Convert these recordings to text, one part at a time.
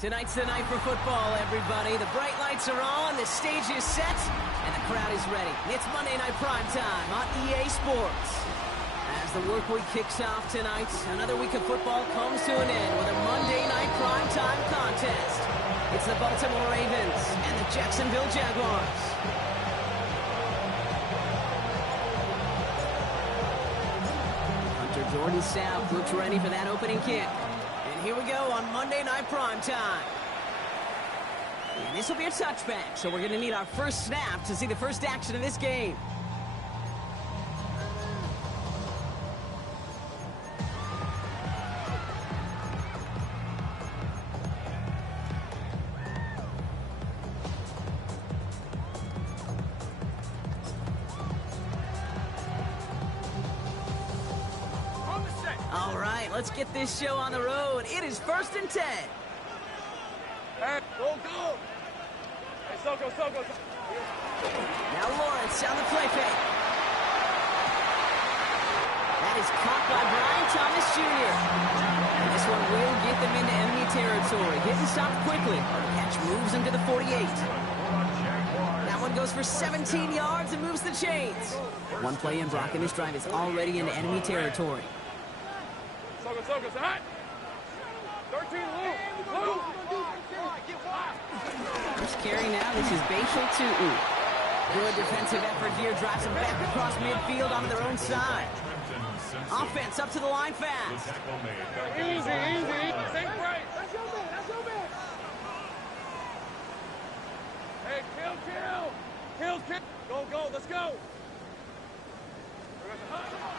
Tonight's the night for football, everybody. The bright lights are on, the stage is set, and the crowd is ready. It's Monday Night Primetime on EA Sports. As the work week kicks off tonight, another week of football comes to an end with a Monday Night Primetime contest. It's the Baltimore Ravens and the Jacksonville Jaguars. Hunter Jordan South looks ready for that opening kick. And here we go on Monday Night Primetime. And this will be a touchback, so we're going to need our first snap to see the first action of this game. All right, let's get this show on the road. It is 1st and 10. Hey, go! Hey, go. Now Lawrence on the play fake. That is caught by Brian Thomas Jr. And this one will get them into enemy territory. Getting stopped quickly. The catch moves him to the 48. That one goes for 17 yards and moves the chains. One play in, Brock, and this drive is already into enemy territory. So go, hot. 13, Lou. First carry now, this is Bashal Tutu. Good defensive effort here, drives them back across midfield onto their own side. Offense up to the line fast. Easy. Think right. Hey, kill. Go, let's go.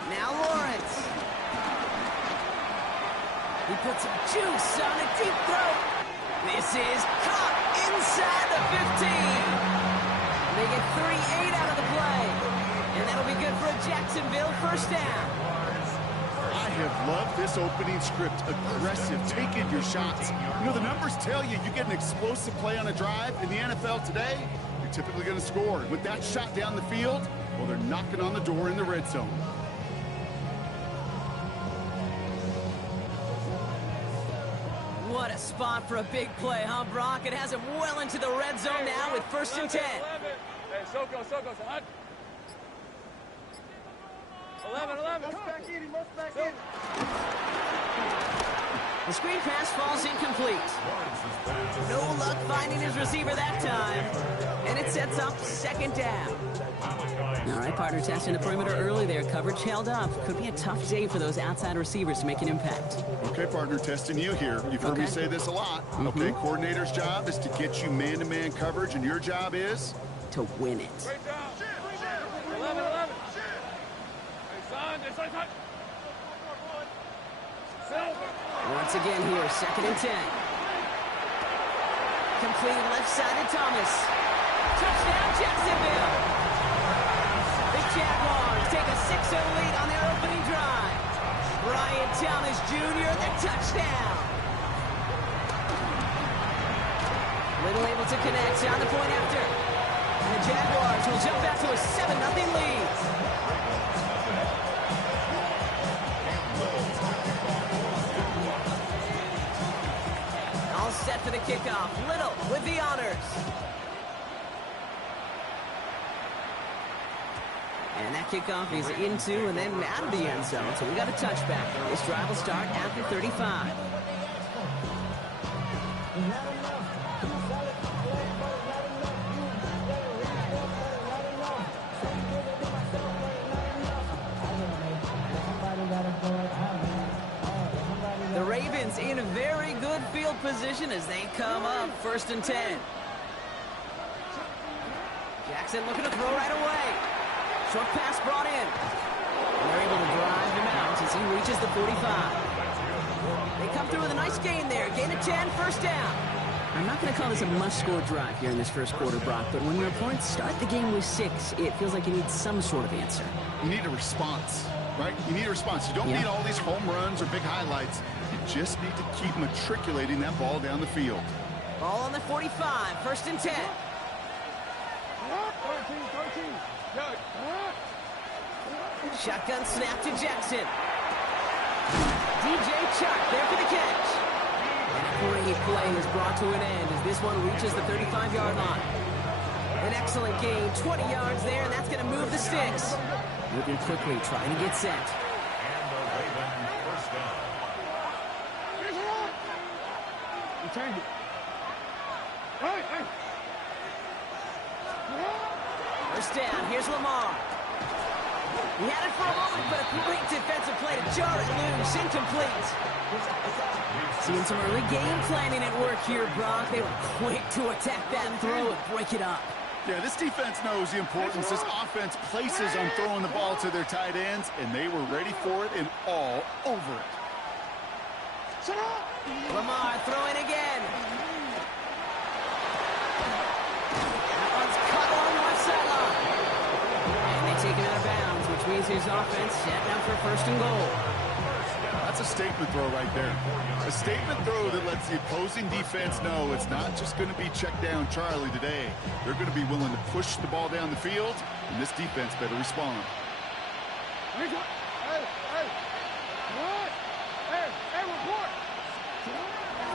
Now Lawrence. He puts some juice on a deep throw. This is caught inside the 15. They get 38 out of the play. And that'll be good for a Jacksonville first down. I have loved this opening script. Aggressive, taking your shots. You know, the numbers tell you get an explosive play on a drive. In the NFL today, you're typically going to score. With that shot down the field, well, they're knocking on the door in the red zone. What a spot for a big play, huh, Brock? It has him well into the red zone now with 1st and 10. Hey, so go. Hot. 11. Must back in. The screen pass falls incomplete. No luck finding his receiver that time. And it sets up 2nd down. All right, partner, testing the perimeter early there. Coverage held up. Could be a tough day for those outside receivers to make an impact. Okay, partner, testing you here. You've heard me say this a lot. Okay, coordinator's job is to get you man-to-man coverage, and your job is? To win it. Great job. 11. Hey, son. Once again here, 2nd and 10. Complete left side to Thomas. Touchdown, Jacksonville. The Jaguars take a 6-0 lead on their opening drive. Brian Thomas Jr., the touchdown. Little able to connect on the point after. And the Jaguars will jump back to a 7-0 lead. Set for the kickoff. Little with the honors. And that kickoff is into and then out of the end zone. So we got a touchback. This drive will start after 35. The Ravens in a very good field position as they come up 1st and 10. Jackson looking to throw right away. Short pass brought in. And they're able to drive him out as he reaches the 45. They come through with a nice gain there. Gain of 10, 1st down. I'm not going to call this a must-score drive here in this first quarter, Brock, but when your opponents start the game with 6, it feels like you need some sort of answer. You need a response, right? You need a response. You don't need all these home runs or big highlights. You just need to keep matriculating that ball down the field. Ball on the 45, 1st and 10. 13. Shotgun snap to Jackson. DJ Chark there for the catch. And a great play is brought to an end as this one reaches the 35-yard line. An excellent gain, 20 yards there, and that's going to move the sticks. Moving quickly, trying to get set. And the Ravens first down. First down, here's Lamar. He had it for a moment, but a great defensive play to jar it loose, incomplete. Seeing some early game planning at work here, Brock. They were quick to attack that throw and break it up. Yeah, this defense knows the importance this offense places on throwing the ball to their tight ends, and they were ready for it and all over it. Lamar throwing again. That one's cut on the left sideline. And they take him out of bounds, which means his offense set up for first and goal. That's a statement throw right there. A statement throw that lets the opposing defense know it's not just going to be check down Charlie today. They're going to be willing to push the ball down the field, and this defense better respond.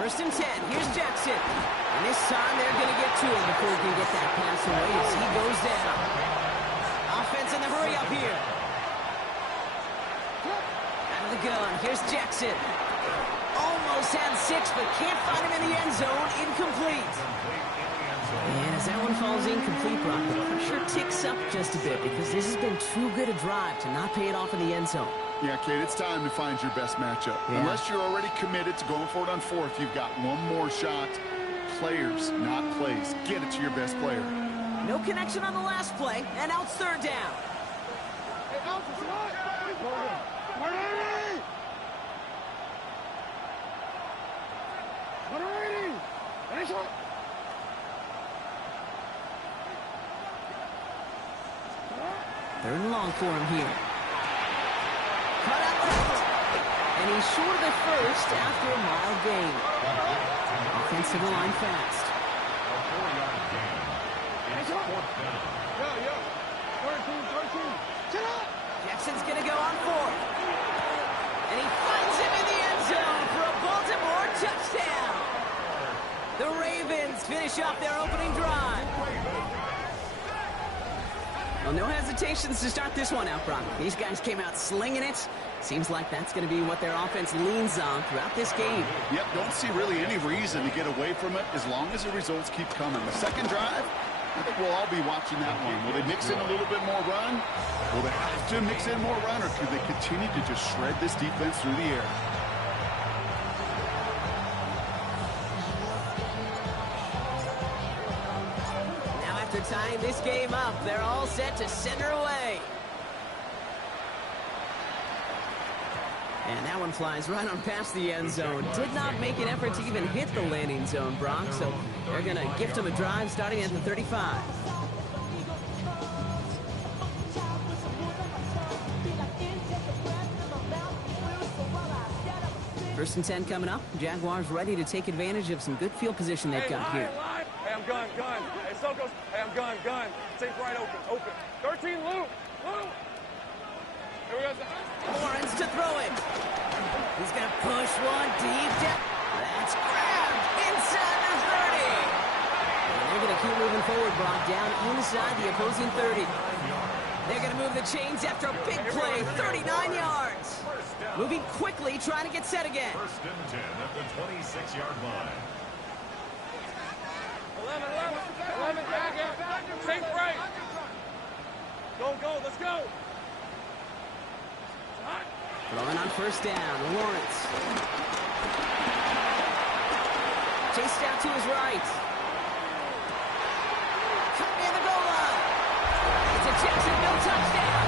First and 10. Here's Jackson. And this time they're going to get to him before he can get that pass away as he goes down. Offense in the hurry up here. Out of the gun. Here's Jackson. Almost had 6, but can't find him in the end zone. Incomplete. And as that one falls incomplete, Brock, the pressure ticks up just a bit because this has been too good a drive to not pay it off in the end zone. Yeah, Kate, it's time to find your best matchup. Yeah. Unless you're already committed to going for it on fourth, you've got one more shot. Players, not plays. Get it to your best player. No connection on the last play, and now it's third down. Third and long for him here. Cut out left. And he's short of the first after a mild gain. Offensive line fast. A 4-yard gain. It's fourth down. Jackson's going to go on fourth. And he finds him in the end zone for a Baltimore touchdown. The Ravens finish off their opening drive. Well, no hesitations to start this one out, Brock. These guys came out slinging it. Seems like that's going to be what their offense leans on throughout this game. Yep, don't see really any reason to get away from it as long as the results keep coming. The second drive, I think we'll all be watching that one. Will they mix in a little bit more run? Will they have to mix in more run, or could they continue to just shred this defense through the air? Tying this game up, they're all set to send her away. And that one flies right on past the end zone. Did not make an effort to even hit the landing zone, Brock, so they're going to gift him a drive starting at the 35. First and 10 coming up. Jaguars ready to take advantage of some good field position they've got here. Hey, I'm gun. Hey, so goes. Hey, I'm gun. Take right open. 13, Luke. Here we go. Lawrence to throw it. He's going to push one deep down. That's grabbed inside the 30. And they're going to keep moving forward, Brock, down inside the opposing 30. They're going to move the chains after a big play, 39 yards. Moving quickly, trying to get set again. First and 10 at the 26-yard line. 11, back. Safe break. Go, let's go. Throwing on first down, Lawrence. Chased out to his right. Cut near the goal line. It's a Jacksonville touchdown.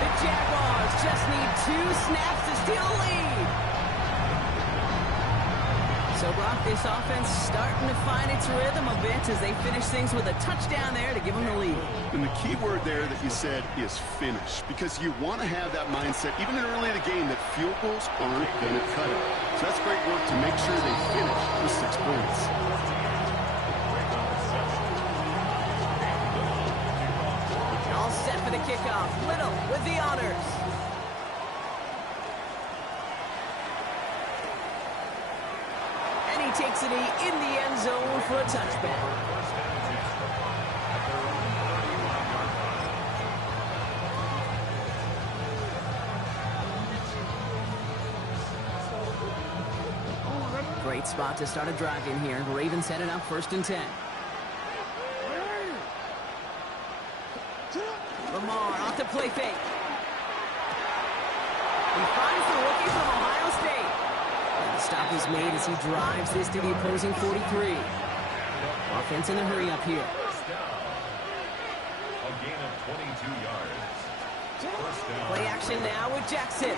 The Jaguars just need 2 snaps to steal the lead. So, Brock, this offense starting to find its rhythm a bit as they finish things with a touchdown there to give them the lead. And the key word there that you said is finish, because you want to have that mindset, even early in the game, that field goals aren't going to cut it. So that's great work to make sure they finish with 6 points. All set for the kickoff. Little with the honors. takes a knee in the end zone for a touchback. Great spot to start a drive in here. Ravens headed up 1st and 10. Lamar off the play fake. He finds the rookie from Ohio State. And the stop is made as he drives this to the opposing 43. Offense in a hurry up here. A gain of 22 yards. First down. Play action now with Jackson.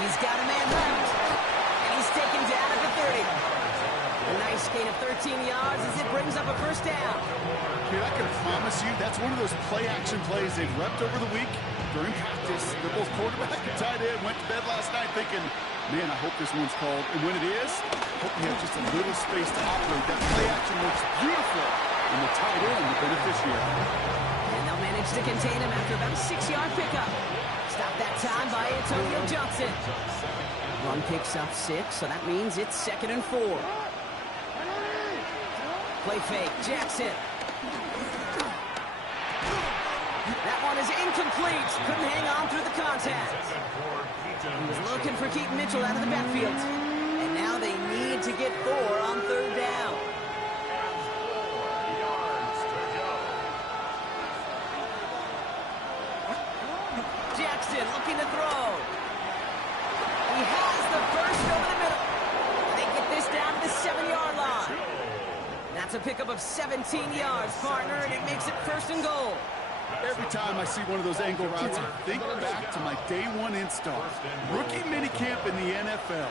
He's got a man right. And he's taken down at the 30. A nice gain of 13 yards as it brings up a first down. Here, I can promise you that's one of those play-action plays they've repped over the week during practice. They're both quarterback and tight end. Went to bed last night thinking, man, I hope this one's called. And when it is, hope you have just a little space to operate. That play-action works beautiful. And the tight end, the beneficiary. And they'll manage to contain him after about a 6-yard pickup. Stopped that time by Antonio Johnson. Run picks up 6, so that means it's 2nd and 4. Play fake, Jackson. That one is incomplete. Couldn't hang on through the contact. He was looking for Keaton Mitchell out of the backfield. And now they need to get 4 on 3rd down. Jackson looking to throw. He has the first over the middle. And they get this down to the 7-yard line. That's a pickup of 17 yards, partner, and it makes it 1st and goal. Every time I see one of those angle routes, I think back to my day 1 install. Rookie minicamp in the NFL.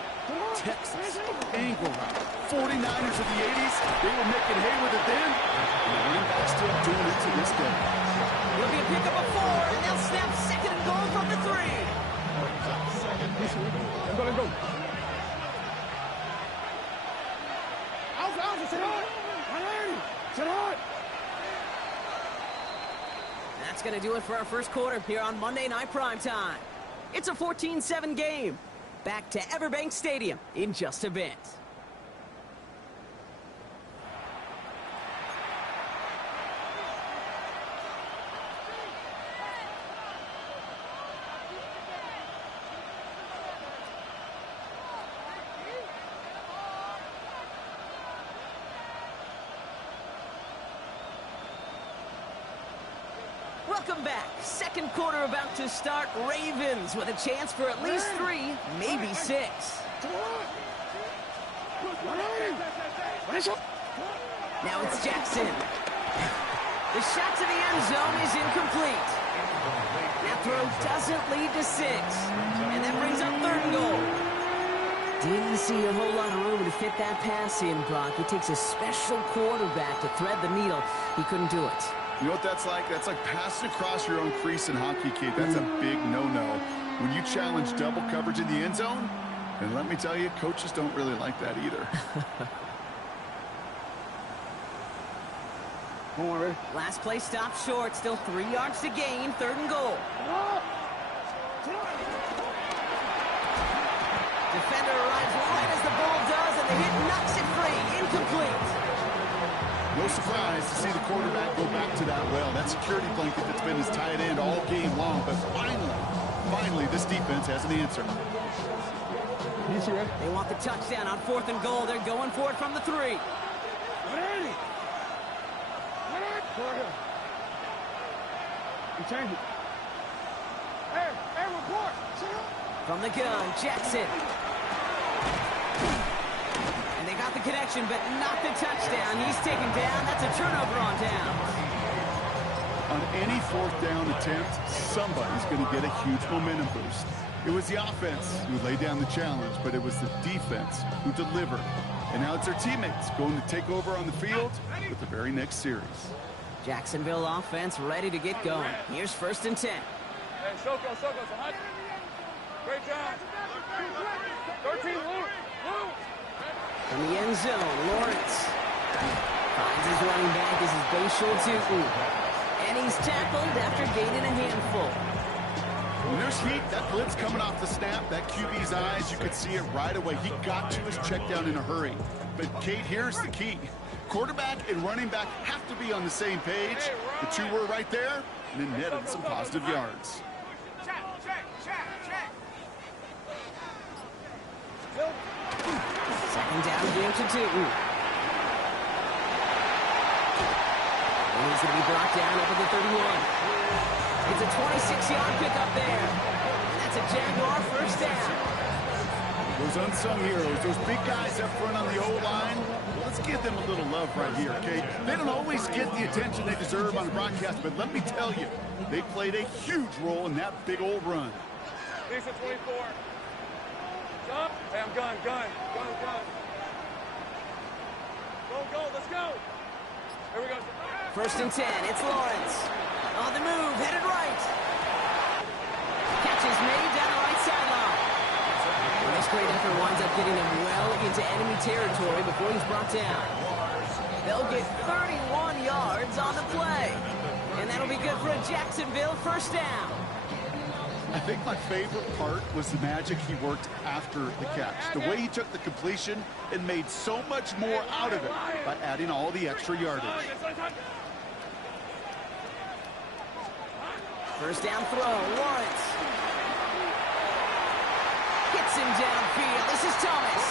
Texas, angle route. 49ers of the 80s, they were making hay with it then. And the running back's still doing it to this day. It'll be a pickup of 4, and they'll snap 2nd and goal from the 3. Let's go. That's going to do it for our first quarter here on Monday Night Primetime. It's a 14-7 game. Back to Everbank Stadium in just a bit. Welcome back. Second quarter about to start. Ravens with a chance for at least 3, maybe 6. Now it's Jackson. The shot to the end zone is incomplete. That throw doesn't lead to 6. And that brings up 3rd and goal. Didn't see a whole lot of room to fit that pass in, Brock. It takes a special quarterback to thread the needle. He couldn't do it. You know what that's like? That's like passing across your own crease in hockey, kid. That's a big no-no. When you challenge double coverage in the end zone, and let me tell you, coaches don't really like that either. Come on, ready? Last play stopped short. Still 3 yards to gain. 3rd and goal. Defender arrives right as the ball does, and the hit knocks it free. Incomplete. No surprise to see the quarterback go back to that well. That security blanket that's been his tight end all game long. But finally, this defense has an answer. They want the touchdown on 4th and goal. They're going for it from the 3. From the gun, Jackson. And they got the connection, but not the touchdown. He's taken down. That's a turnover on down. On any 4th down attempt, somebody's going to get a huge momentum boost. It was the offense who laid down the challenge, but it was the defense who delivered. And now it's their teammates going to take over on the field with the very next series. Jacksonville offense ready to get going. Here's 1st and 10. Hey, Soko. Great job. 13, Luke. From the end zone, Lawrence finds his running back. This is Bashul Tutu. And he's tackled after gaining a handful. When there's heat, that blitz coming off the snap, that QB's eyes, you could see it right away. He got to his check down in a hurry. But, Kate, here's the key. Quarterback and running back have to be on the same page. The two were right there, and then netted some positive yards. Second down, game to 2. And he's going to be brought down up at the 31. It's a 26-yard pickup there. And that's a Jaguar first down. Those unsung heroes, those big guys up front on the O-line, let's give them a little love right here, okay? They don't always get the attention they deserve on broadcast, but let me tell you, they played a huge role in that big old run. Lisa 24. Jump. Hey, I'm gun. Go. Go, let's go. Here we go. First and 10, it's Lawrence. On the move, headed right. Catch is made down the right sideline. Well, this great effort winds up getting him well into enemy territory before he's brought down. They'll get 31 yards on the play. And that'll be good for a Jacksonville first down. I think my favorite part was the magic he worked after the catch. The way he took the completion and made so much more out of it by adding all the extra yardage. First down throw, Lawrence. Gets him downfield. This is Thomas.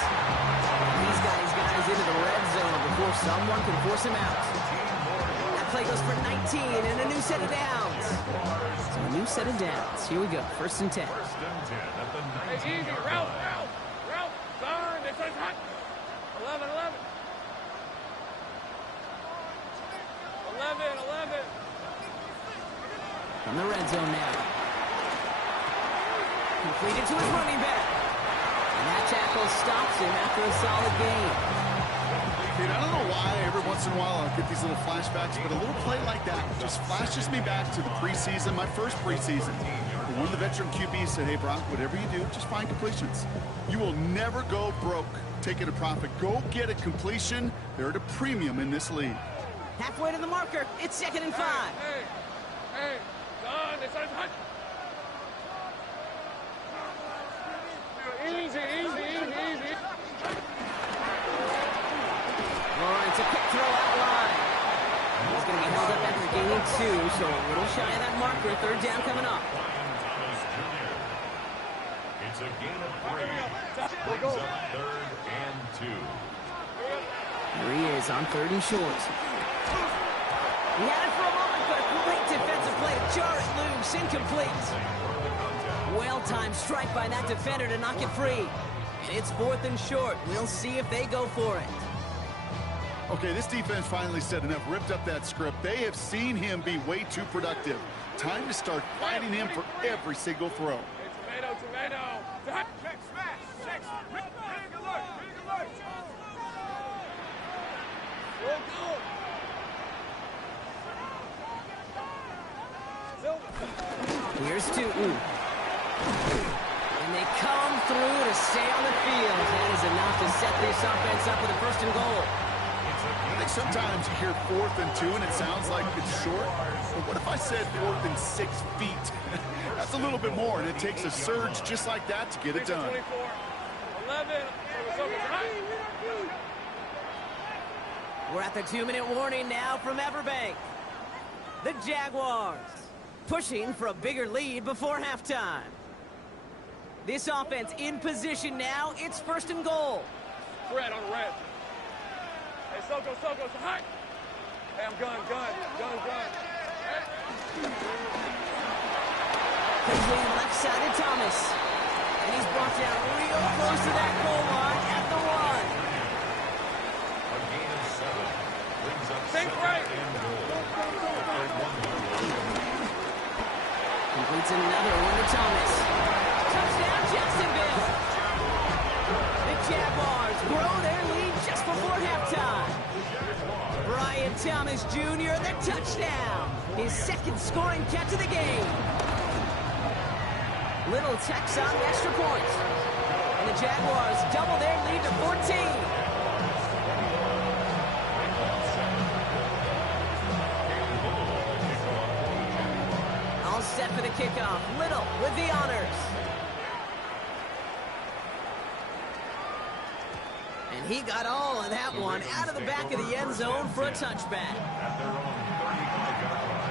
He's got his guys into the red zone before someone can force him out. That play goes for 19 and a new set of downs. So a new set of downs. Here we go. First and 10. Hey, easy. Route. Turn. This is hot. 11. 11. From the red zone now. Completed to his running back. And that tackle stops him after a solid gain. Dude, I don't know why every once in a while I'll get these little flashbacks, but a little play like that just flashes me back to the preseason, my first preseason. One of the veteran QBs said, hey, Brock, whatever you do, just find completions. You will never go broke taking a profit. Go get a completion. They're at a premium in this league. Halfway to the marker. It's 2nd and 5. Hey. Done. This is hot. Easy. Lawrence, a quick throw out line. He's going to be held up after gaining 2, so a little shy of that marker. Third down coming up. It's a gain of 3. Brings up 3rd and 2. Here he is on 3rd and short. He had it for a moment, but a great defensive play to jar it loose. Incomplete. Well-timed strike by that defender to knock it free. And it's 4th and short. We'll see if they go for it. Okay, this defense finally said enough, ripped up that script. They have seen him be way too productive. Time to start fighting him for every single throw. Hey, tomato. Check, smash. Big alert. Go. Here's 2. And they come through to stay on the field. That is enough to set this offense up with a 1st and goal. I think sometimes you hear 4th and 2 and it sounds like it's short. But what if I said 4th and 6 feet? That's a little bit more, and it takes a surge just like that to get it done. 11. We're at the 2-minute warning now from Everbank. The Jaguars pushing for a bigger lead before halftime. This offense in position now. It's 1st and goal. Red on red. Hey, Soko, hot. Hey, I'm gun. Complete left side to Thomas. And he's brought down real close to that goal line at the 1. A gain of 7. Brings up Think 2nd right. and goal. Completes another one to Thomas. Touchdown, Jacksonville. The Jaguars grow their lead just before halftime. Brian Thomas Jr., the touchdown. His 2nd scoring catch of the game. Little Tex on the extra point. And the Jaguars double their lead to 14. set for the kickoff. Little with the honors. And he got all of that one out of the back of the end zone for a touchback. At their own 35-yard line.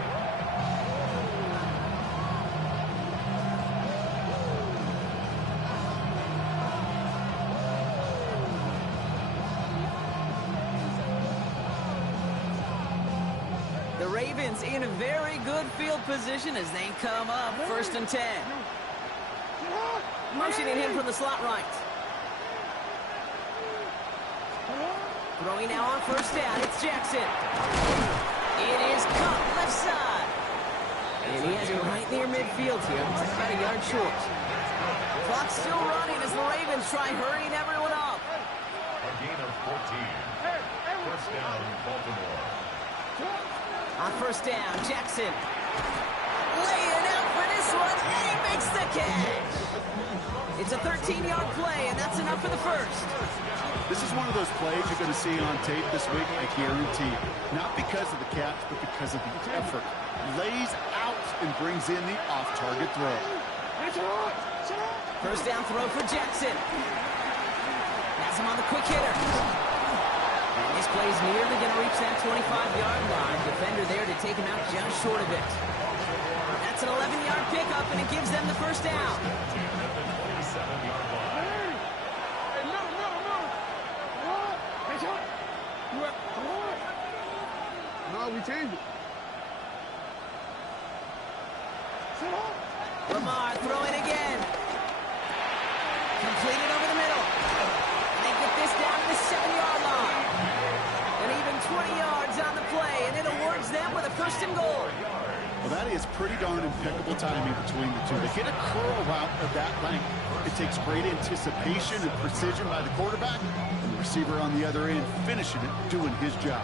The Ravens in a very good field position as they come up 1st and 10. Motioning him from the slot right. Throwing now on 1st down. It's Jackson. It is caught left side. And he has it right near midfield here. It's about a yard short. Clock's still running as the Ravens try hurrying everyone up. A gain of 14. First down, Baltimore. On 1st down, Jackson. Laying out for this one, and he makes the catch. It's a 13-yard play, and that's enough for the first. This is one of those plays you're going to see on tape this week, I guarantee you. Not because of the catch, but because of the effort. Lays out and brings in the off-target throw. 1st down throw for Jackson. Has him on the quick hitter. And this play's nearly going to reach that 25-yard line. Defender there to take him out just short of it. That's an 11-yard pickup, and it gives them the 1st down. No, we changed it. Lamar throwing again. Completed over the middle. And they get this down to the 7-yard line. And even 20 yards on the play, and it awards them with a 1st and goal. Well, that is pretty darn impeccable timing between the two. They get a curl route of that length. It takes great anticipation and precision by the quarterback, and the receiver on the other end finishing it, doing his job.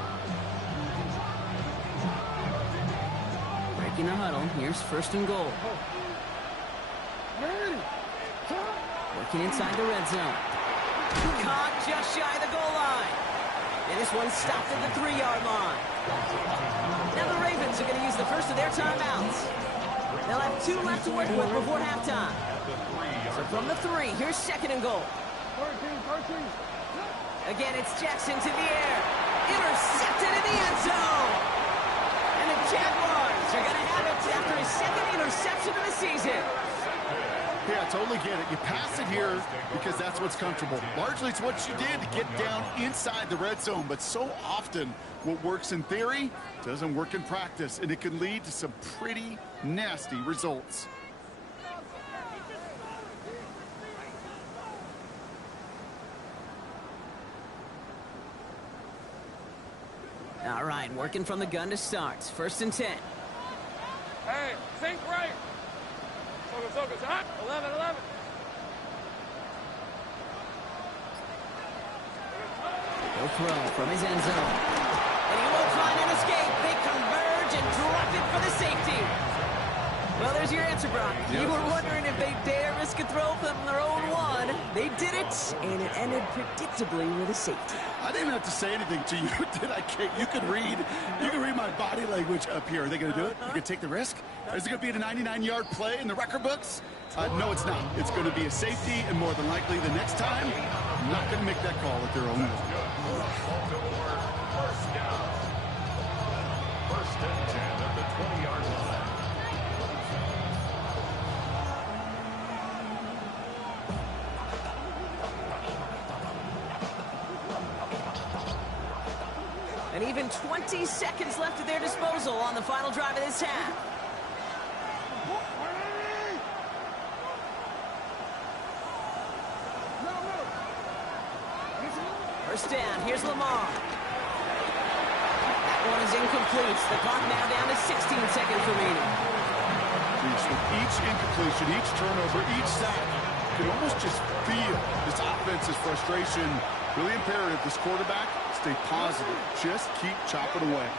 Breaking the huddle. Here's 1st and goal. Working inside the red zone. Caught just shy of the goal line. And this one stopped at the 3-yard line. Now the Ravens are going to use the first of their timeouts. They'll have 2 left to work with before halftime. So from the 3, here's 2nd and goal. Again, it's Jackson to the air. Intercepted in the end zone. And the Jaguars are going to have it after his 2nd interception of the season. Yeah, I totally get it. You pass it here because that's what's comfortable. Largely, it's what you did to get down inside the red zone. But so often, what works in theory doesn't work in practice, and it can lead to some pretty nasty results. All right, working from the gun to start. 1st and 10. Hey, think right. Focus, hot. 11. He'll throw from his end zone. And he won't find an escape. They converge and drop it for the safety. Well, there's your answer, Brock. Yes. You were wondering if they dare risk a throw from their own one. They did it, and it ended predictably with a safety. I didn't have to say anything to you, did I, Kate? You can read my body language up here. Are they going to do it? You going to take the risk? Is it going to be a 99-yard play in the record books? No, it's not. It's going to be a safety, and more than likely the next time, not going to make that call at their own will. Baltimore, 1st down. 1st and 10 at the 20-yard line. And even 20 seconds left at their disposal on the final drive of this half. First down, here's Lamar. That one is incomplete. The clock now down to 16 seconds remaining. With each incompletion, each turnover, each sack, you can almost just feel this offense's frustration. Really imperative, this quarterback, stay positive. Just keep chopping away.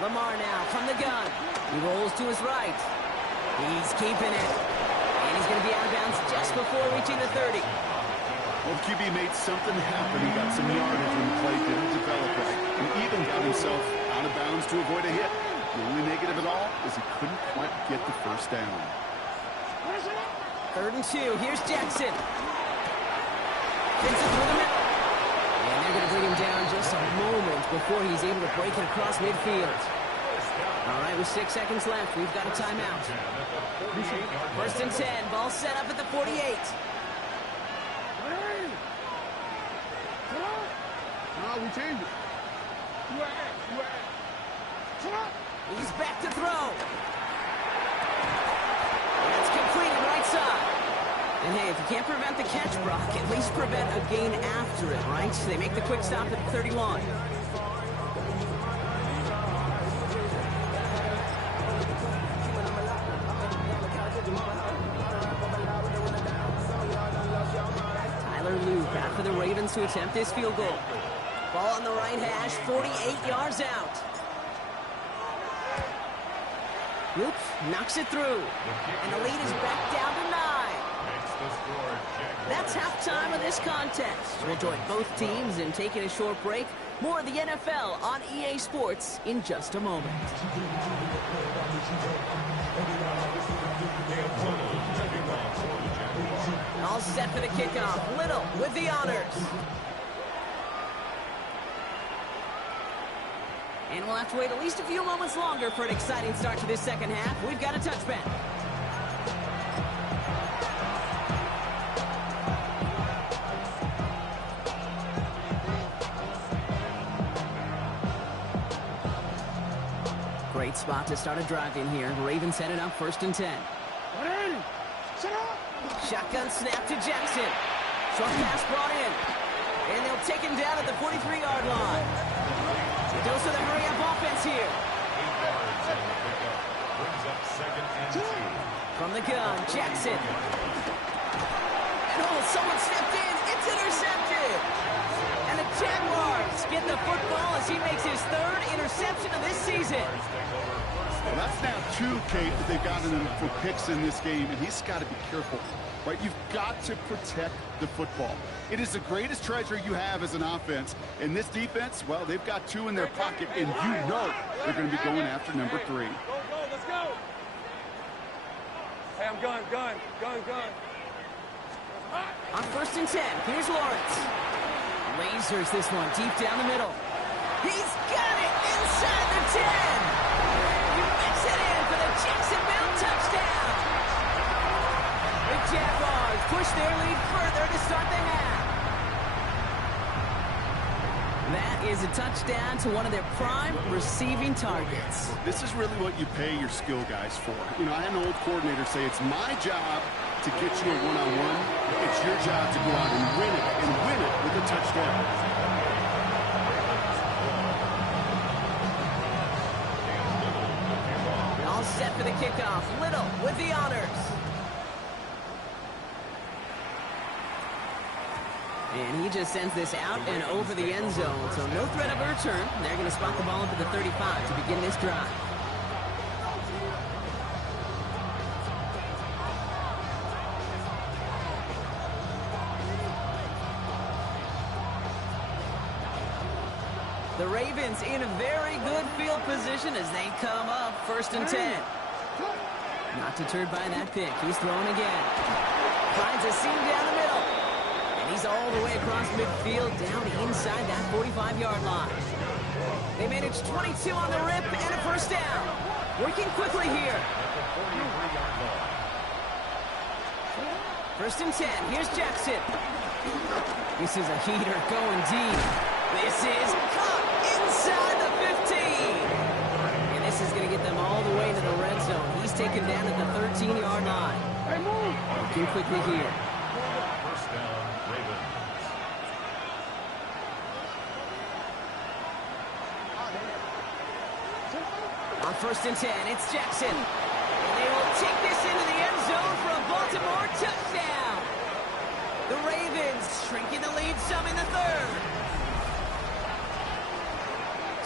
Lamar now from the gun. He rolls to his right. He's keeping it. And he's going to be out of bounds just before reaching the 30. Well, the QB made something happen. He got some yardage when the play didn't develop right, and even got himself out of bounds to avoid a hit. The only negative at all is he couldn't quite get the first down. 3rd and 2. Here's Jackson. Takes it through the middle. And they're going to bring him down just a moment before he's able to break it across midfield. All right, with 6 seconds left, we've got a timeout. 1st and 10. Ball set up at the 48. No, we changed it. He's back to throw. That's completed right side. And hey, if you can't prevent the catch, Brock, at least prevent a gain after it, right? So they make the quick stop at 31. Tyler Luke out for the Ravens to attempt this field goal. Ball on the right hash, 48 yards out. Luke knocks it through. And the lead is back down to 9. That's halftime of this contest. We'll join both teams in taking a short break. More of the NFL on EA Sports in just a moment. All set for the kickoff. Little with the honors. And we'll have to wait at least a few moments longer for an exciting start to this second half. We've got a touchback. Great spot to start a drive in here. Ravens headed up 1st and 10. Shotgun snap to Jackson. Short pass brought in. And they'll take him down at the 43-yard line. He goes to the hurry-up offense here. From the gun, Jackson. And oh, someone stepped in. It's intercepted. And the Jaguars get the football as he makes his 3rd interception of this season. Well, that's now 2, Kate, that they've gotten him for picks in this game, and he's got to be careful. Right? You've got to protect the football. It is the greatest treasure you have as an offense. And this defense, well, they've got 2 in their pocket, and you know they're going to be going after number 3. Go, let's go. Hey, I'm gun. On 1st and 10, here's Lawrence. Lasers this one deep down the middle. He's got it inside the 10. He makes it in for the Jacksonville touchdown. The Jaguars push their lead further to start the half. That is a touchdown to one of their prime receiving targets. This is really what you pay your skill guys for. You know, I had an old coordinator say it's my job to get you a one-on-one. It's your job to go out and win it with a touchdown. All set for the kickoff. Little with the honors. And he just sends this out and over the end zone, so no threat of a return. They're going to spot the ball up at the 35 to begin this drive. The Ravens in a very good field position as they come up 1st and 10. Not deterred by that pick. He's throwing again. Finds a seam down the middle. And he's all the way across midfield down inside that 45-yard line. They managed 22 on the rip and a 1st down. Working quickly here. 1st and 10. Here's Jackson. This is a heater going deep. This is caught inside the 15. And this is going to get them all the way to the red zone. He's taken down at the 13-yard line. Working quickly here. First down, Ravens. On 1st and 10, it's Jackson. And they will take this into the end zone for a Baltimore touchdown. The Ravens shrinking the lead some in the 3rd.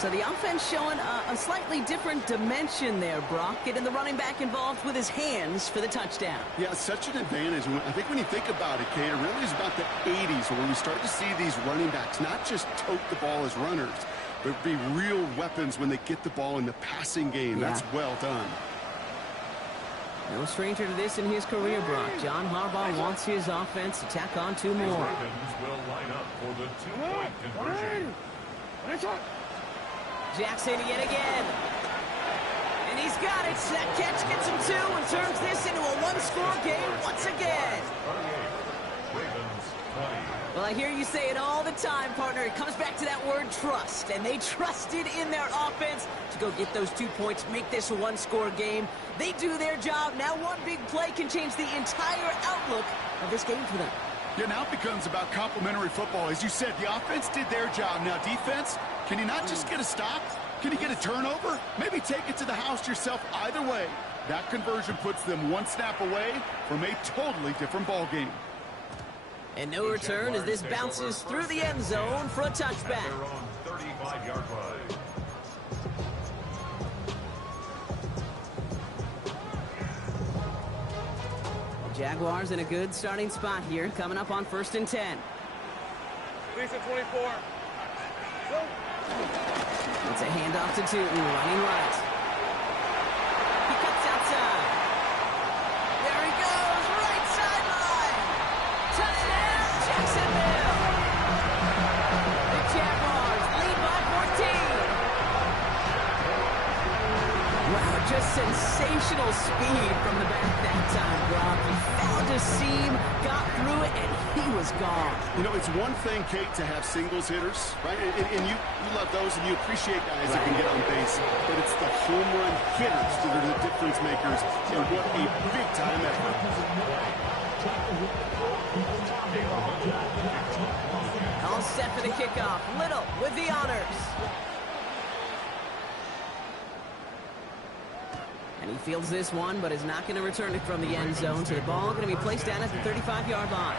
So the offense showing a slightly different dimension there, Brock, getting the running back involved with his hands for the touchdown. Yeah, such an advantage. I think when you think about it, Kate, it really is about the 80s where we start to see these running backs not just tote the ball as runners, but be real weapons when they get the ball in the passing game. Yeah. That's well done. No stranger to this in his career, Brock. John Harbaugh wants his offense to tack on 2 more. Will line up for the 2-point conversion. Jackson yet again. And he's got it. That catch gets him 2 and turns this into a 1-score game once again. Well, I hear you say it all the time, partner. It comes back to that word trust. And they trusted in their offense to go get those 2 points, make this a 1-score game. They do their job. Now one big play can change the entire outlook of this game for them. Yeah, now it becomes about complementary football. As you said, the offense did their job. Now defense, can you not just get a stop? Can you get a turnover? Maybe take it to the house yourself. Either way, that conversion puts them 1 snap away from a totally different ball game. And no return as this bounces through the end zone for a touchback. Their own 35-yard line. Jaguars in a good starting spot here, coming up on 1st and 10. Lisa 24. It's a handoff to Tootin, running right. He cuts outside. There he goes, right sideline. Touchdown, Jacksonville. The Jaguars lead by 14. Wow, just sensational speed from the back that time, Brock. He found a seam, got through it, and he was gone. You know, it's one thing, Kate, to have singles hitters, right? And you love those, and you appreciate guys that can get on base. But it's the home run hitters that are the difference makers, and what a big-time effort. All set for the kickoff. Little with the honors. And he fields this one, but is not going to return it from the end zone. So the ball going to be placed down at the 35-yard line.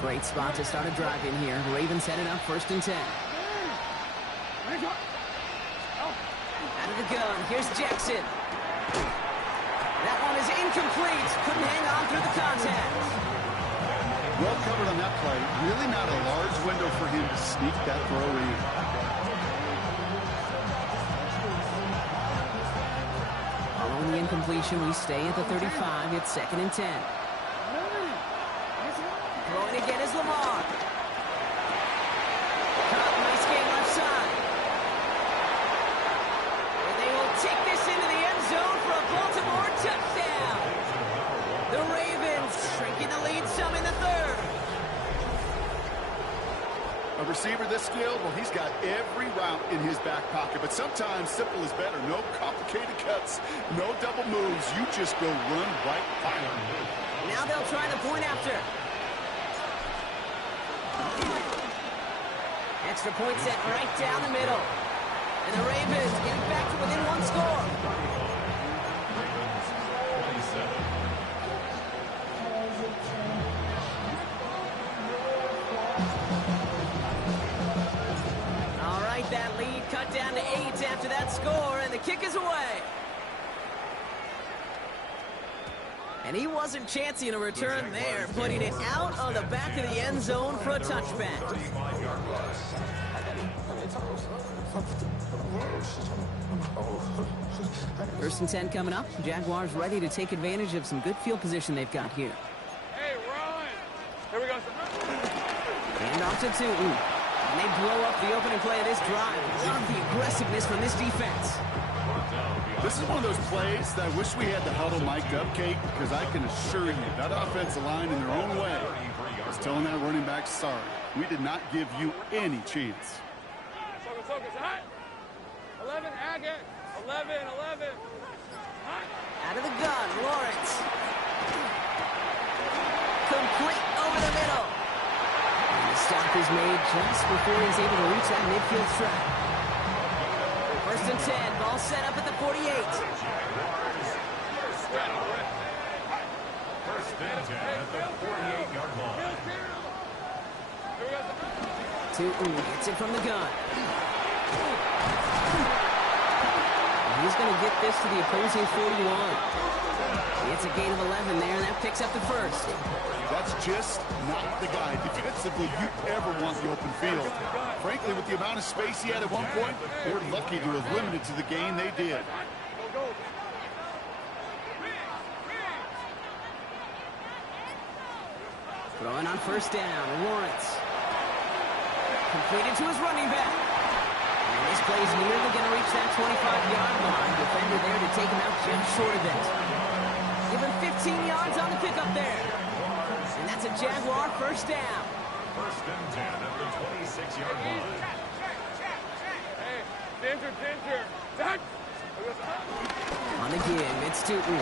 Great spot to start a drive in here. Ravens headed up 1st and 10. Out of the gun. Here's Jackson. That one is incomplete. Couldn't hang on through the contact. Well covered on that play. Really not a large window for him to sneak that throw in. Following the incompletion, we stay at the 35. It's 2nd and 10. Throwing again is Lamar. Caught, nice game left side. And they will take this into the end zone for a Baltimore touchdown. The Ravens shrinking the lead some in the 3rd. A receiver this skilled, well, he's got every route in his back pocket. But sometimes simple is better. No complicated cuts, no double moves. You just go run right by him. Now they'll try the point after. Extra point set right down the middle. And the Ravens getting back to within 1 score. All right, that lead cut down to 8 after that score, and the kick is away. And he wasn't chancing a return there, putting it out on the back of the end zone for a touchback. First and 10 coming up. Jaguars ready to take advantage of some good field position they've got here. Hey, run! Here we go. Hand off to Tootin. And they blow up the opening play of this drive. Love the aggressiveness from this defense. This is one of those plays that I wish we had the huddle mic'd up, Kate, because I can assure you that offensive line in their own way is telling that running back, sorry, we did not give you any chance. Focus, hot. 11, Agate. 11. Hot. Out of the gun, Lawrence. Complete over the middle. And the stop is made just before he's able to reach that midfield strike. 1st and 10, ball set up at the 48. First and 10 at the 48-yard line. Gets it from the gun. He's going to get this to the opposing 41. It's a gain of 11 there, and that picks up the first. That's just not the guy defensively you ever want the open field. Frankly, with the amount of space he had at one point, we're lucky to have limited to the gain they did. Throwing on first down, Lawrence. Completed to his running back. And this play is nearly going to reach that 25-yard line. Defender there to take him out just short of it. Give him 15 yards on the pickup there. And that's a Jaguar first down. First and 10 at the 26-yard line. Hey, danger. On the give, it's Tootin. And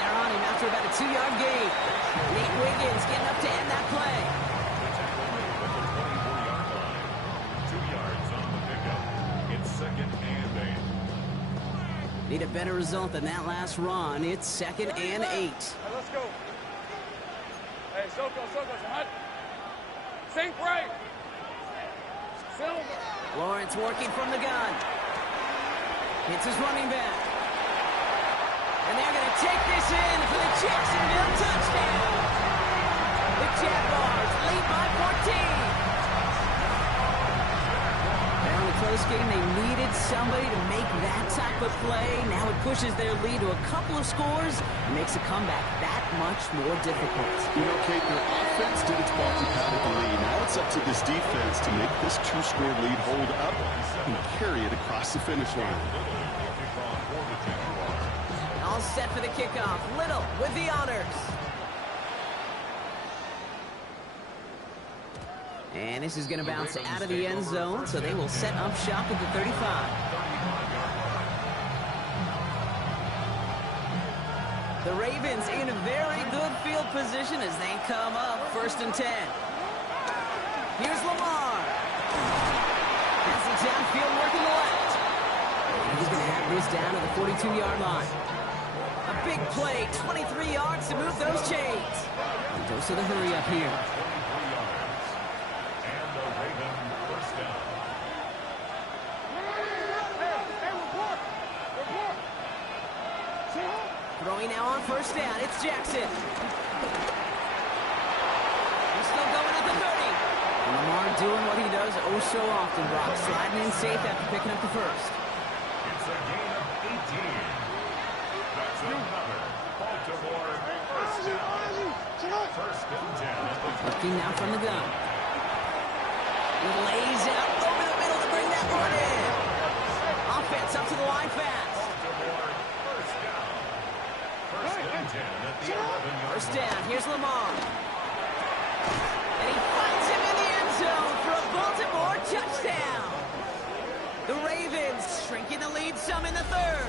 they're on him after about a 2-yard gain. Nate Wiggins getting up to end that play. Second and 8. Need a better result than that last run. It's second and 8. Hey, let's go. Hey, Soko, hot. Sink right. Silver. Lawrence working from the gun. Hits his running back. And they're going to take this in for the Jacksonville touchdown. The Jaguars lead by 14. Close game, they needed somebody to make that type of play. Now it pushes their lead to a couple of scores and makes a comeback that much more difficult. You know, Kate, their offense did its part to pad the lead. Now it's up to this defense to make this 2-score lead hold up and carry it across the finish line. All set for the kickoff. Little with the honors. And this is going to bounce out of the end zone, so they will set up shop at the 35. The Ravens in a very good field position as they come up first and 10. Here's Lamar. That's the downfield work in the left. And he's going to have this down to the 42-yard line. A big play, 23 yards to move those chains. And dose of the hurry up here. Throwing now on first down, it's Jackson. He's still going at the 30. And Lamar doing what he does oh so often, Brock. Sliding in safe after picking up the first. It's a gain of 18. That's another Baltimore first down. First and 10. Looking now from the gun. He lays out over the middle to bring that one in. Offense up to the line fast. First down, here's Lamar. And he finds him in the end zone for a Baltimore touchdown. The Ravens shrinking the lead some in the third.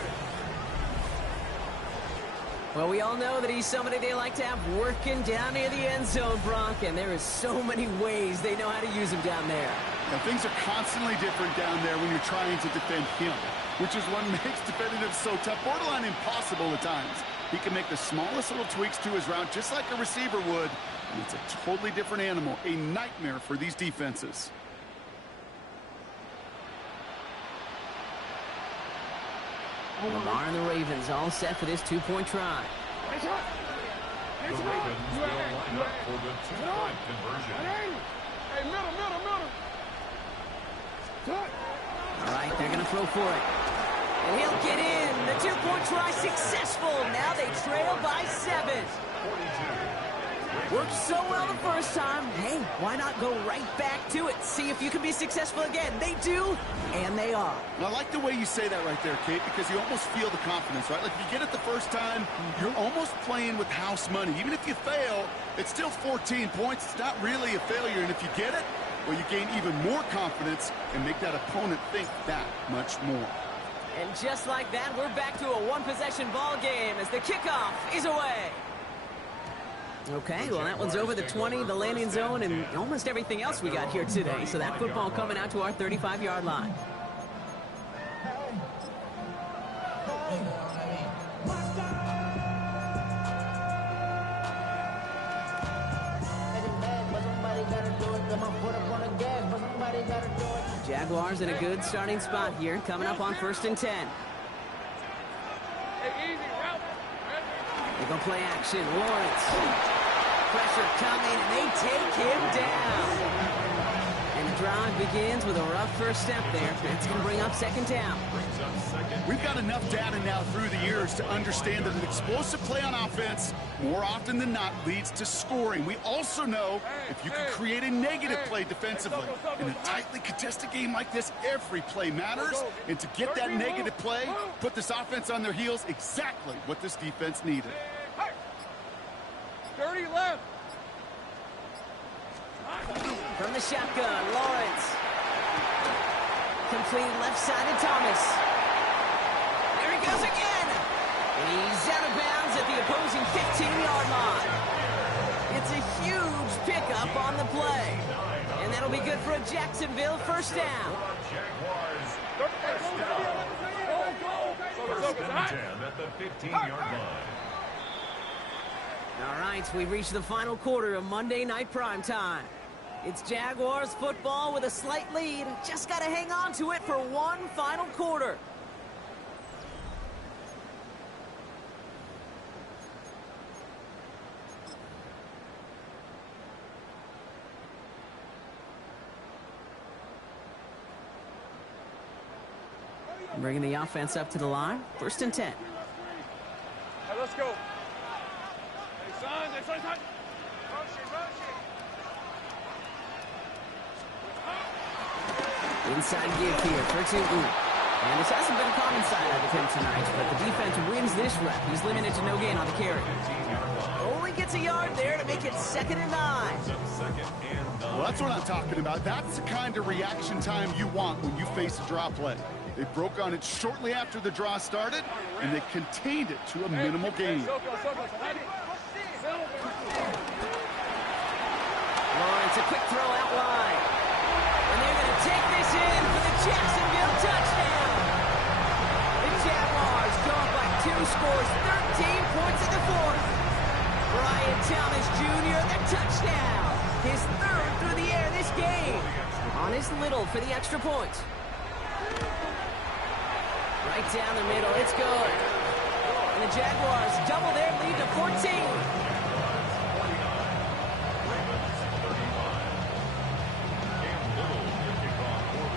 Well, we all know that he's somebody they like to have working down near the end zone, Brock, and there is so many ways they know how to use him down there. Now, things are constantly different down there when you're trying to defend him, which is what makes defending him so tough, borderline impossible at times. He can make the smallest little tweaks to his route just like a receiver would, and it's a totally different animal, a nightmare for these defenses. Lamar and the Ravens all set for this two-point try. The Ravens will line up for the two-point conversion. Hey, middle. All right, they're going to throw for it. And he'll get in. The two-point try successful. Now they trail by 7. 42. Worked so well the first time. Hey, why not go right back to it? See if you can be successful again. They do, and they are. And I like the way you say that right there, Kate, because you almost feel the confidence, right? Like if you get it the first time, you're almost playing with house money. Even if you fail, it's still 14 points. It's not really a failure. And if you get it, well, you gain even more confidence and make that opponent think that much more. And just like that, we're back to a one-possession ball game as the kickoff is away. Okay, well, that one's over the 20, the landing zone, and almost everything else we got here today. So that football coming out to our 35-yard line. Jaguars in a good starting spot here, coming up on 1st and 10. They go play action. Lawrence. Pressure coming, and they take him down. And the drive begins with a rough first step there. That's going to bring up 2nd down. We've got enough data now through the years to understand that an explosive play on offense, more often than not, leads to scoring. We also know if you can create a negative play defensively. In a tightly contested game like this, every play matters. And to get that negative play, put this offense on their heels, exactly what this defense needed. 30 left. From the shotgun, Lawrence. Completed left side to Thomas. There he goes again. And he's out of bounds at the opposing 15-yard line. It's a huge pickup on the play. And that'll be good for a Jacksonville first down. First and 10 at the 15-yard line. All right, we've reached the final quarter of Monday Night Primetime. It's Jaguars football with a slight lead. Just got to hang on to it for one final quarter. Bringing the offense up to the line. 1st and 10. Hey, let's go. Hey, son. Inside give here for Tutu. And this hasn't been a common side out of him tonight, but the defense wins this rep. He's limited to no gain on the carry. Only gets a yard there to make it 2nd and 9. Well, that's what I'm talking about. That's the kind of reaction time you want when you face a draw play. They broke on it shortly after the draw started, and they contained it to a minimal gain. Lawrence, a quick throw out wide. And they're going to take this in for the Jacksonville touchdown. The Jaguars go up by 2 scores, 13 points in the 4th. Brian Thomas Jr., the touchdown. His 3rd through the air this game. On his Little for the extra point. Right down the middle, it's good. And the Jaguars double their lead to 14.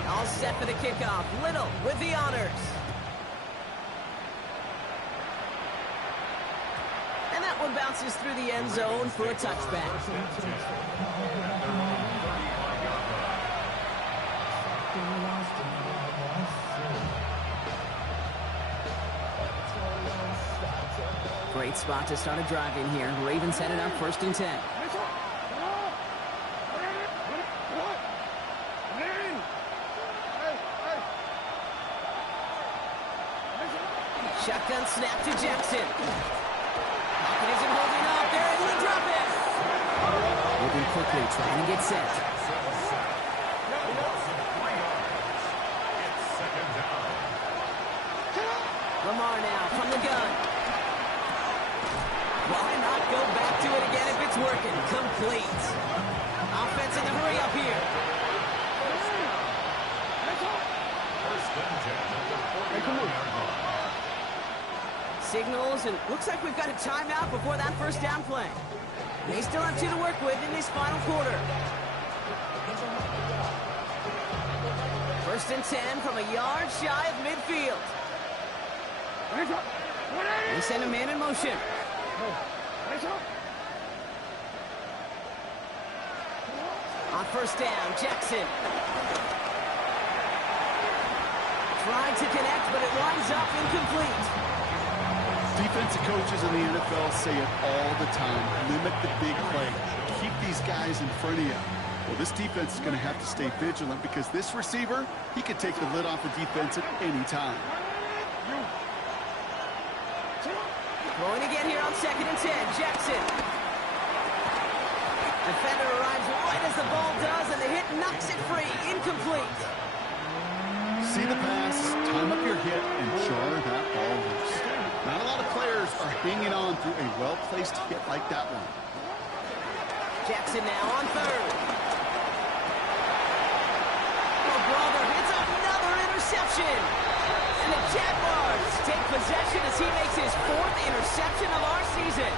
All set for the kickoff. Little with the honors. And that one bounces through the end zone for a touchback. Great spot to start a drive in here. Ravens headed up 1st and 10. Shotgun snap to Jackson. Pocket isn't holding up. They're able to drop it. Moving quickly, trying to get set. Lamar now from the gun. Why not go back to it again if it's working? Complete. Offense in the hurry up here. Signals, and looks like we've got a timeout before that first down play. They still have 2 to work with in this final quarter. 1st and 10 from a yard shy of midfield. They send a man in motion. On 1st down, Jackson. Trying to connect, but it winds up incomplete. Defensive coaches in the NFL say it all the time. Limit the big play. Keep these guys in front of you. Well, this defense is going to have to stay vigilant because this receiver, he could take the lid off the defense at any time. Going again here on 2nd and 10. Jackson. Defender arrives right as the ball does, and the hit knocks it free. Incomplete. See the pass, time up your hit, and jar that ball loose. Not a lot of players are hanging on through a well-placed hit like that one. Jackson now on 3rd. Oh, brother, it's a interception. And the Jaguars take possession as he makes his 4th interception of our season.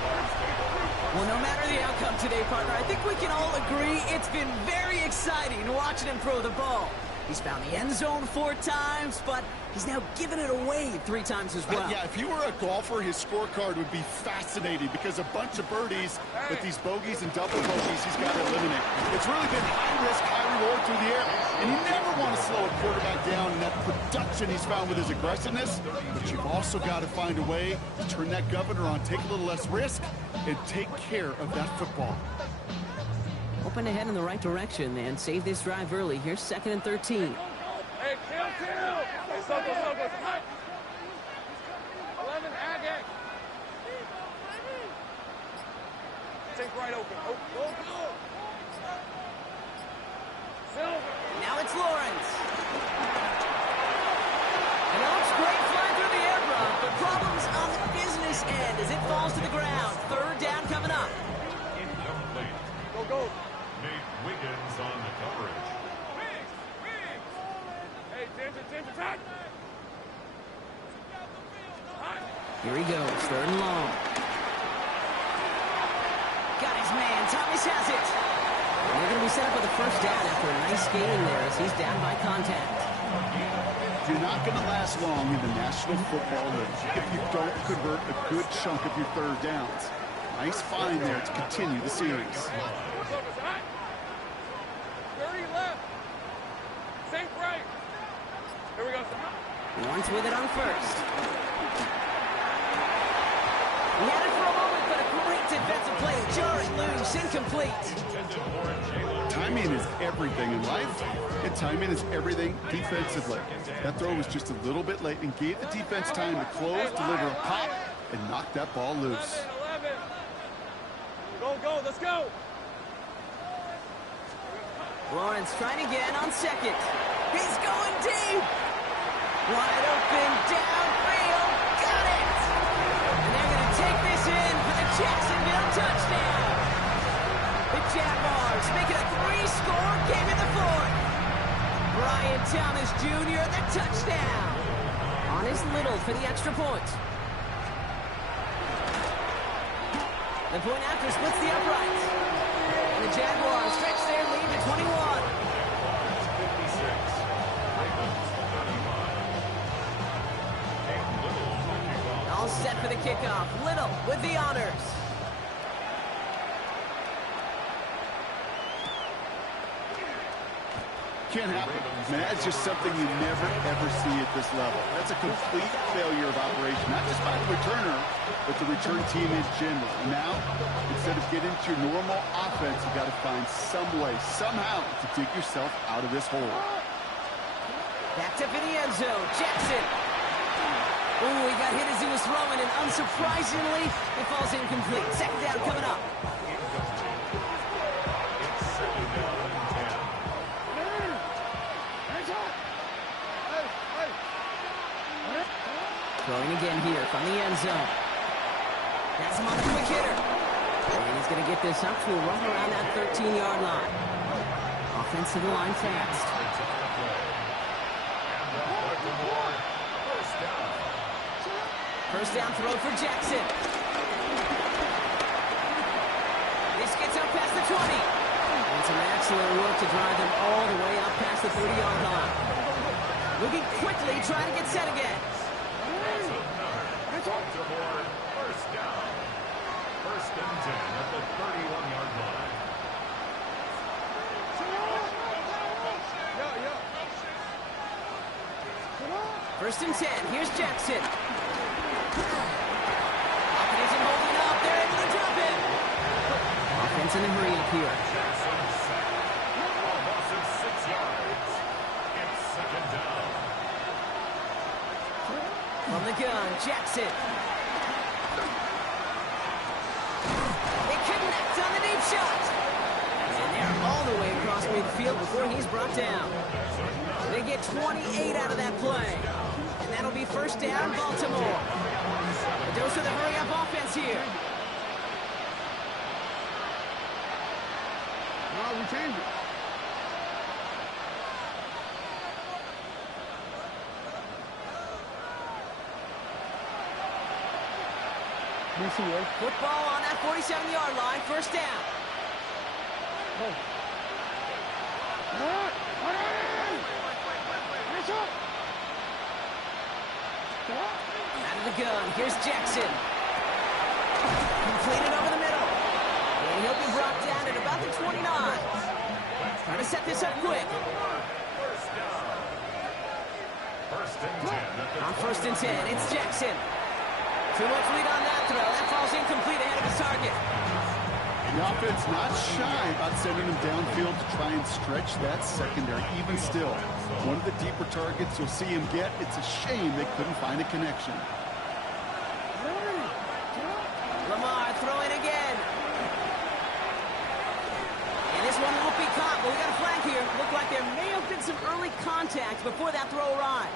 Well, no matter the outcome today, partner, I think we can all agree it's been very exciting watching him throw the ball. He's found the end zone 4 times, but he's now given it away 3 times as well. Yeah, if he were a golfer, his scorecard would be fascinating because a bunch of birdies, but these bogeys and double bogeys he's got to eliminate. It's really been high risk, high reward through the air, and you never want to slow a quarterback down in that production he's found with his aggressiveness, but you've also got to find a way to turn that governor on, take a little less risk, and take care of that football. Open ahead in the right direction and save this drive early. Here's 2nd and 13. Hey, kill. Hey, circle. 11, Agate. Take right open. Go. Silver. Now it's Lawrence. And it looks great flying through the air, bro, but problems on the business end as it falls to the ground. 3rd down coming up. Incomplete. Go. Nate Wiggins on the coverage. Hey, Ginger, tight. Here he goes, 3rd and long. Got his man, Thomas has it. And they're going to be set up with a 1st down after a nice gain there as he's down by contact. You're not going to last long in the National Football League if you don't convert a good chunk of your 3rd downs. Nice find there to continue the series. 30 left. Sink right. Here we go. Lawrence with it on 1st. He had it for a moment, but a great defensive play. Jarring loose, incomplete. Timing is everything in life, and timing is everything defensively. That throw was just a little bit late and gave the defense time to close, deliver a pop, and knock that ball loose. 11. Go, let's go. Lawrence trying again on 2nd. He's going deep. Wide open, downfield. Got it. And they're going to take this in for the Jacksonville touchdown. The Jaguars make it a 3-score game in the 4th. Brian Thomas Jr., the touchdown. On his Little for the extra point. The point after splits the upright. And the Jaguars stretch their lead to 21. 56. All set for the kickoff. Little with the honors. Can't happen. Man, that's just something you never, ever see at this level. That's a complete failure of operation, not just by the returner, but the return team in general. Now, instead of getting to your normal offense, you got to find some way, somehow, to dig yourself out of this hole. Back to the end zone. Jackson. Ooh, he got hit as he was throwing, and unsurprisingly, it falls incomplete. 2nd down coming up. Throwing again here from the end zone. That's him on the quick hitter. And he's going to get this up to a run around that 13-yard line. Offensive line fast. First down throw for Jackson. This gets up past the 20. And some excellent work to drive them all the way up past the 30-yard line. Moving quickly, trying to get set again. First down. 1st and 10 at the 31-yard line. First and 10. Here's Jackson. Pocket isn't holding up. They're able to drop him. Offense in a hurry up here. Loss of 6 yards. It's 2nd down. From the gun, Jackson. They connect on the deep shot. And they're all the way across midfield before he's brought down. They get 28 out of that play. And that'll be 1st down, Baltimore. A dose of the hurry-up offense here. No, we changed it. Football on that 47-yard line, first down. Out of the gun, here's Jackson. Completed over the middle. And he'll be brought down at about the 29. Trying to set this up quick. On first and 10, it's Jackson. Too much lead on that throw. That falls incomplete ahead of his target. The offense not shy about sending him downfield to try and stretch that secondary. Even still, one of the deeper targets you'll see him get. It's a shame they couldn't find a connection. Lamar throwing again. And this one won't be caught, but we got a flag here. Looked like there may have been some early contact before that throw arrived.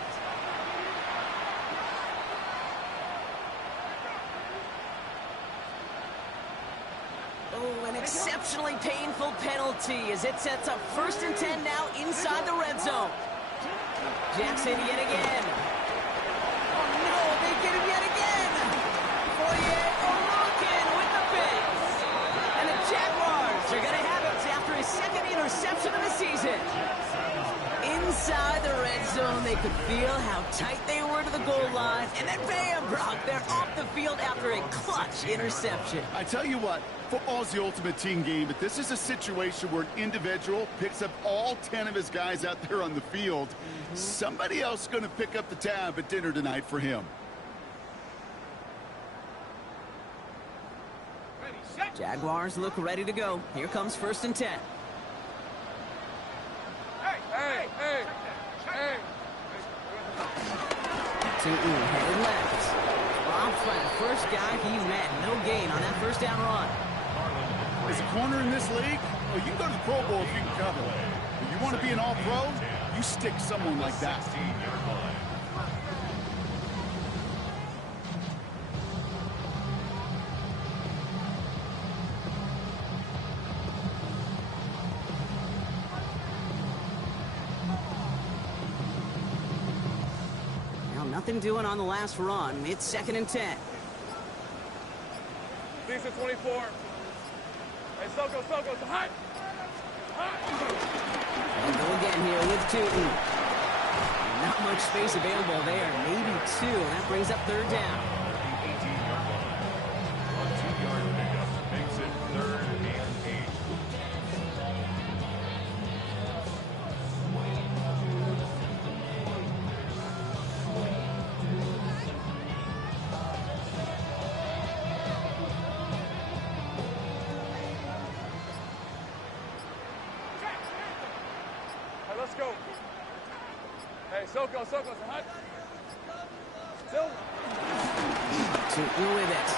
Oh, an exceptionally painful penalty as it sets up first and 10 now inside the red zone. Jackson yet again. Oh, no, they get him yet again. Fourier O'Rourke with the picks. And the Jaguars are going to have it after his second interception of the season. Inside the red zone, they could feel how tight they were to the goal line. And then bam, Brock, they're off the field after a clutch interception. I tell you what, football's the ultimate team game, but this is a situation where an individual picks up all 10 of his guys out there on the field. Somebody else is going to pick up the tab at dinner tonight for him. Jaguars look ready to go. Here comes first and 10. Hey! Headed left. Dropped by the first guy he met. No gain on that first down run. As a corner in this league, well, you can go to the Pro Bowl if you can cover. If you want to be an all-pro, you stick someone like that. Nothing doing on the last run. It's second and 10. Decent 24. Hey, Soko, it's hot. And go again here with Tootin. Not much space available there. Maybe two. That brings up third down. The 18-yard line. A 2-yard pickup makes it 3rd and 8. Let's go. Hey, Soko, it's hot. Still. Tootin with it.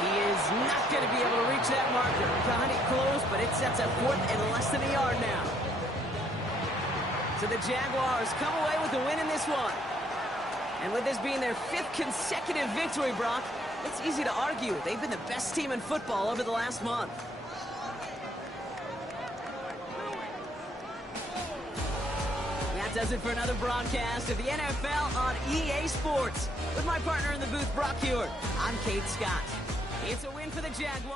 He is not going to be able to reach that marker. Got it close, but it sets up fourth and less than a yard now. So the Jaguars come away with the win in this one. And with this being their 5th consecutive victory, Brock, it's easy to argue they've been the best team in football over the last month. That does it for another broadcast of the NFL on EA Sports. With my partner in the booth, Brock Hewitt, I'm Kate Scott. It's a win for the Jaguars.